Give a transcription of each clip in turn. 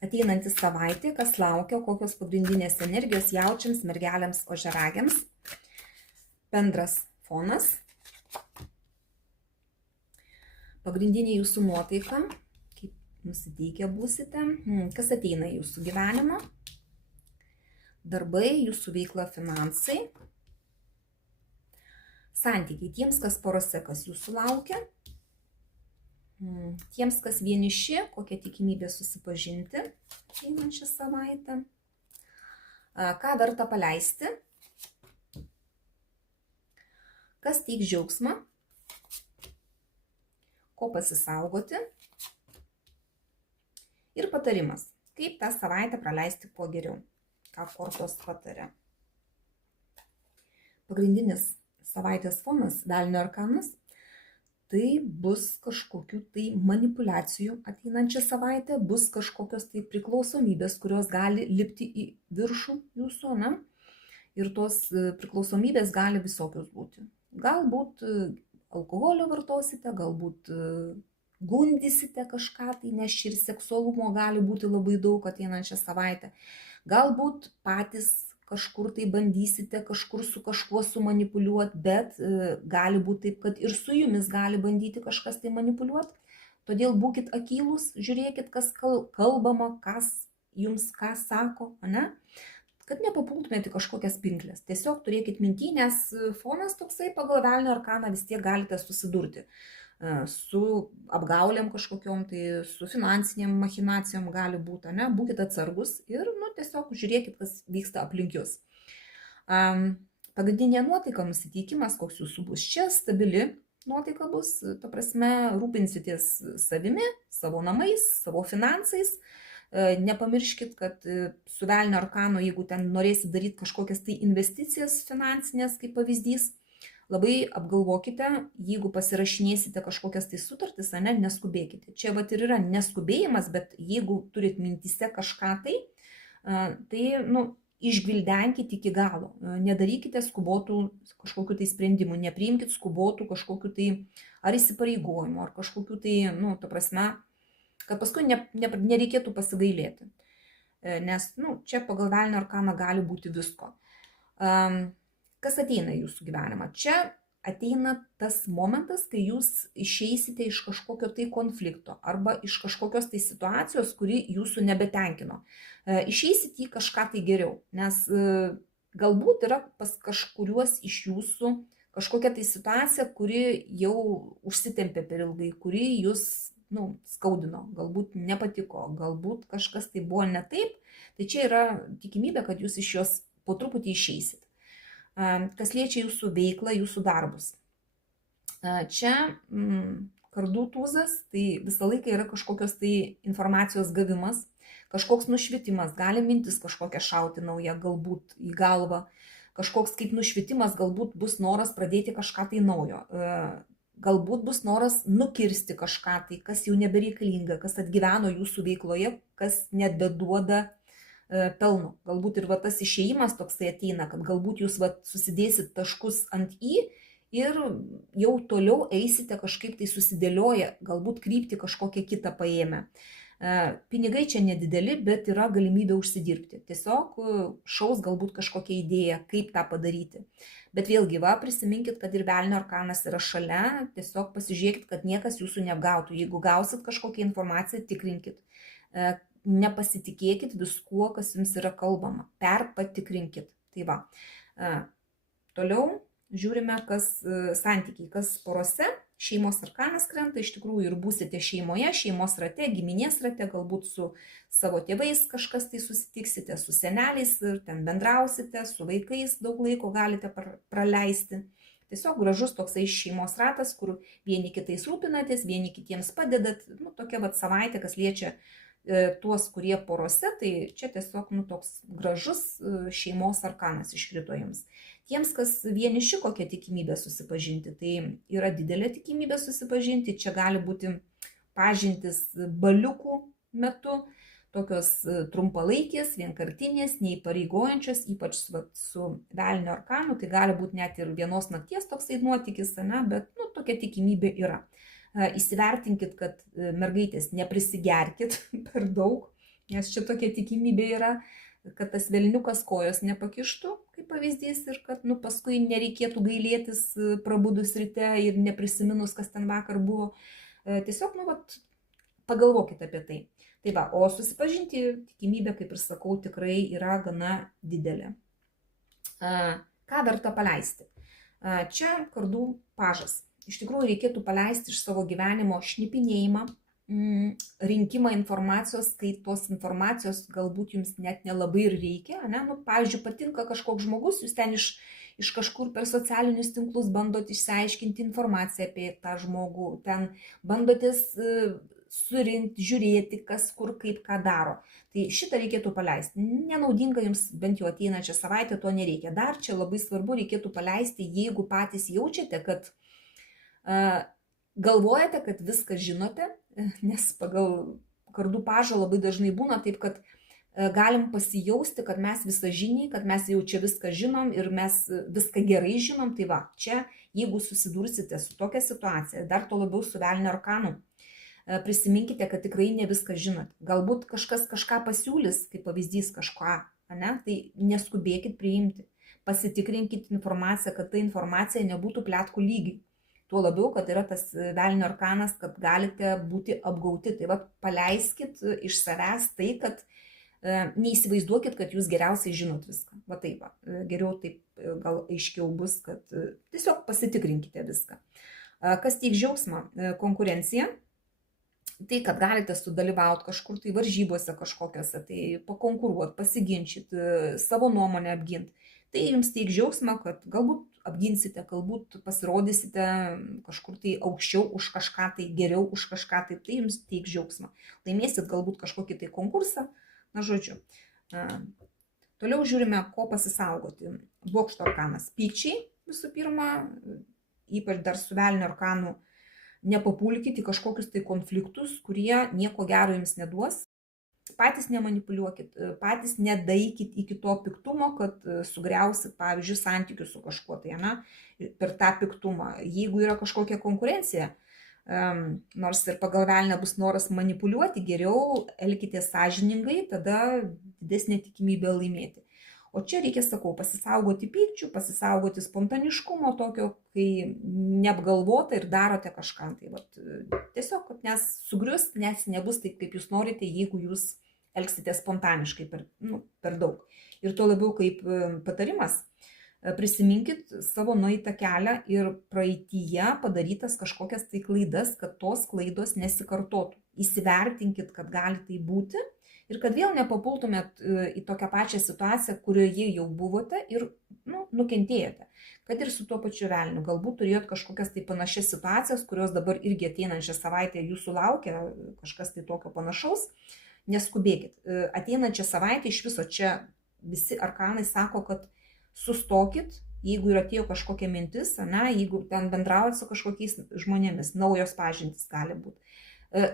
Ateinanti savaitė, kas laukia, kokios pagrindinės energijos jaučiams, mergelėms, ožiaragiams. Bendras fonas. Pagrindinė jūsų nuotaika, kaip nusiteikę būsite, kas ateina į jūsų gyvenimą. Darbai, jūsų veikla, finansai. Santykiai tiems, kas porose, kas jūsų laukia. Tiems, kas vieniši, kokia tikimybė susipažinti einančią savaitę. Ką verta paleisti. Kas teiks džiaugsmą. Ko pasisaugoti. Ir patarimas, kaip tą savaitę praleisti kuo geriau. Ką kortos pataria. Pagrindinis savaitės fonas, velnio arkanas. Tai bus kažkokių tai manipulacijų ateinančią savaitę, bus kažkokios tai priklausomybės, kurios gali lipti į viršų jūsų, ne? Ir tos priklausomybės gali visokios būti. Galbūt alkoholio vartosite, galbūt gundysite kažką tai, nes ir seksualumo gali būti labai daug ateinančią savaitę. Galbūt patys kažkur tai bandysite kažkur su kažkuo sumanipuliuoti, bet gali būti taip, kad ir su jumis gali bandyti kažkas tai manipuliuoti. Todėl būkit akylus, žiūrėkit, kas kalbama, kas jums ką sako, ne? Kad nepapultumėte kažkokias pinklės. Tiesiog turėkit minty, nes fonas toksai pagal velnio arkaną vis tiek galite susidurti. Su apgaulėm kažkokiom, tai su finansiniam machinacijom gali būti, ne? Būkit atsargus ir tiesiog žiūrėkit, kas vyksta aplink jūs. Pagrindinė nuotaika, nusiteikimas, koks jūsų bus čia, stabili nuotaika bus, ta prasme, rūpinsitės savimi, savo namais, savo finansais. Nepamirškit, kad su velnio arkanu, jeigu ten norėsit daryti kažkokias tai investicijas finansinės, kaip pavyzdys, labai apgalvokite, jeigu pasirašinėsite kažkokias tai sutartis, neskubėkite. Čia vat ir yra neskubėjimas, bet jeigu turit mintyse kažką tai, išgvildenkit iki galo. Nedarykite skubotų kažkokių tai sprendimų, nepriimkit skubotų kažkokių tai ar įsipareigojimų, ar kažkokių tai, ta prasme, kad paskui nereikėtų pasigailėti. Nes, čia pagal velnio arkaną gali būti visko. Kas ateina į jūsų gyvenimą? Čia ateina tas momentas, kai jūs išeisite iš kažkokio tai konflikto arba iš kažkokios tai situacijos, kuri jūsų nebetenkino. Išeisite į kažką tai geriau, nes galbūt yra pas kažkuriuos iš jūsų kažkokia tai situacija, kuri jau užsitempė per ilgai, kuri jūs skaudino, galbūt nepatiko, galbūt kažkas tai buvo ne taip, tai čia yra tikimybė, kad jūs iš jos po truputį išeisit. Kas liečia jūsų veiklą, jūsų darbus. Čia kardų tūzas, tai visą laiką yra kažkokios tai informacijos gavimas, kažkoks nušvitimas, gali mintis kažkokia šauti nauja, galbūt į galvą, kažkoks kaip nušvitimas, galbūt bus noras pradėti kažką tai naujo, galbūt bus noras nukirsti kažką tai, kas jau nebereikalinga, kas atgyveno jūsų veikloje, kas nebeduoda pelno. Galbūt ir tas išėjimas toksai ateina, kad galbūt jūs susidėsit taškus ant į ir jau toliau eisite kažkaip tai susidėlioję, galbūt krypti kažkokią kitą paėmę. Pinigai čia nedideli, bet yra galimybė užsidirbti. Tiesiog šaus galbūt kažkokia idėja, kaip tą padaryti. Bet vėlgi, prisiminkit, kad ir velnio arkanas yra šalia, tiesiog pasižiūrėkit, kad niekas jūsų neapgautų. Jeigu gausit kažkokią informaciją, tikrinkit. Nepasitikėkit viskuo, kas jums yra kalbama. Perpatikrinkit. Toliau žiūrime, kas santykiai, kas porose. Šeimos arkanas krenta, iš tikrųjų ir būsite šeimoje, šeimos rate, giminės rate, galbūt su savo tėvais kažkas tai susitiksite, su seneliais ir ten bendrausite, su vaikais daug laiko galite praleisti. Tiesiog gražus toksai šeimos ratas, kur vieni kitais rūpinatės, vieni kitiems padedat. Tokia savaitė, kas liečia tuos, kurie porose, tai čia tiesiog toks gražus šeimos arkanas iškrito jums. Tiems, kas vieniši, kokia tikimybė susipažinti, tai yra didelė tikimybė susipažinti. Čia gali būti pažintis baliukų metu, tokios trumpalaikės, vienkartinės, neįpareigojančios, ypač su velnio arkanu, tai gali būti net ir vienos nakties toksai nuotykis, bet tokia tikimybė yra. Įsivertinkit, kad mergaitės neprisigerkit per daug, nes čia tokia tikimybė yra, kad tas velniukas kojos nepakištų, kaip pavyzdys, ir kad paskui nereikėtų gailėtis prabudus ryte ir neprisiminus, kas ten vakar buvo. Tiesiog, pagalvokite apie tai. Tai va, o susipažinti tikimybė, kaip ir sakau, tikrai yra gana didelė. Ką verta paleisti? Čia kardų pažas. Iš tikrųjų, reikėtų paleisti iš savo gyvenimo šnipinėjimą, rinkimą informacijos, kai tos informacijos galbūt jums net nelabai ir reikia. Pavyzdžiui, patinka kažkoks žmogus, jūs ten iš kažkur per socialinius tinklus bandot išsiaiškinti informaciją apie tą žmogų, ten bandotės surinkti, žiūrėti, kas kur kaip ką daro. Tai šitą reikėtų paleisti. Nenaudinga jums bent jau ateinančią savaitę, to nereikia. Dar čia labai svarbu, reikėtų paleisti, jeigu patys jaučiate, kad galvojate, kad viską žinote, nes pagal kardų pažą labai dažnai būna taip, kad galim pasijausti, kad mes visažiniai, kad mes jau čia viską žinom ir mes viską gerai žinom. Tai va, čia jeigu susidursite su tokia situacija, dar to labiau su velnio arkanu, prisiminkite, kad tikrai ne viską žinot. Galbūt kažkas kažką pasiūlys, kaip pavyzdys kažką, tai neskubėkit priimti. Pasitikrinkit informaciją, kad ta informacija nebūtų pletkų lygiai. Tuo labiau, kad yra tas velnio arkanas, kad galite būti apgauti. Tai va, paleiskit iš savęs tai, kad neįsivaizduokit, kad jūs geriausiai žinot viską. Va taip, geriau taip gal aiškiau bus, kad tiesiog pasitikrinkite viską. Kas teiks džiaugsmą? Konkurencija. Tai, kad galite sudalyvauti kažkur tai varžybose kažkokiose, tai pakonkuruoti, pasiginčyti, savo nuomonę apginti. Tai jums teiks džiaugsmą, kad galbūt apginsite, galbūt pasirodysite kažkur tai aukščiau už kažką, tai geriau už kažką, tai jums teiks džiaugsmą. Laimėsit galbūt kažkokį tai konkursą, žodžiu. Toliau žiūrime, ko pasisaugoti. Bokšto arkanas. Pykčiai visų pirma, ypač dar su velnio arkanu, nepapulkite į kažkokius tai konfliktus, kurie nieko gero jums neduos. Patys nemanipuliuokit, patys nedaikit iki to piktumo, kad sugriausit, pavyzdžiui, santykius su kažkuo tai, per tą piktumą. Jeigu yra kažkokia konkurencija, nors ir pagal velnią bus noras manipuliuoti, geriau elkitės sąžiningai, tada didesnė tikimybė laimėti. O čia reikia, sakau, pasisaugoti pykčių, pasisaugoti spontaniškumo tokio, kai neapgalvota ir darote kažką. Tai tiesiog, kad nesugrius, nes nebus taip, kaip jūs norite, jeigu jūs elgsite spontaniškai per daug. Ir to labiau kaip patarimas, prisiminkit savo nueitą kelią ir praeityje padarytas kažkokias tai klaidas, kad tos klaidos nesikartotų. Įsivertinkit, kad gali tai būti. Ir kad vėl nepapultumėt į tokią pačią situaciją, kurioje jau buvote ir nukentėjote. Kad ir su tuo pačiu velniu. Galbūt turėjot kažkokias tai panašias situacijas, kurios dabar irgi ateinančią savaitę jūsų laukia, kažkas tai tokio panašaus. Neskubėkit. Ateinančią savaitę iš viso čia visi arkanai sako, kad sustokit, jeigu ir atėjo kažkokia mintis, jeigu ten bendraujat su kažkokiais žmonėmis, naujos pažintys gali būti.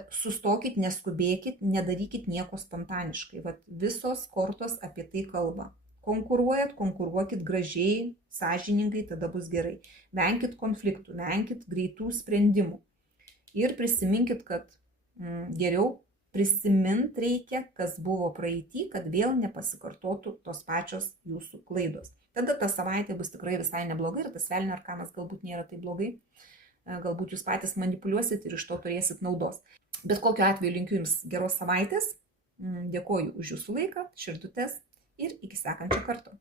Sustokit, neskubėkit, nedarykit nieko spontaniškai. Visos kortos apie tai kalba. Konkuruokit gražiai, sąžiningai, tada bus gerai. Venkit konfliktų, venkit greitų sprendimų. Ir prisiminkit, kad geriau prisimint reikia, kas buvo praeity, kad vėl nepasikartotų tos pačios jūsų klaidos. Tada ta savaitė bus tikrai visai neblogai ir tas velnio arkanas galbūt nėra taip blogai. Galbūt jūs patys manipuliuosit ir iš to turėsit naudos. Bet kokiu atveju linkiu jums geros savaitės, dėkoju už jūsų laiką, širdutes ir iki sekančio karto.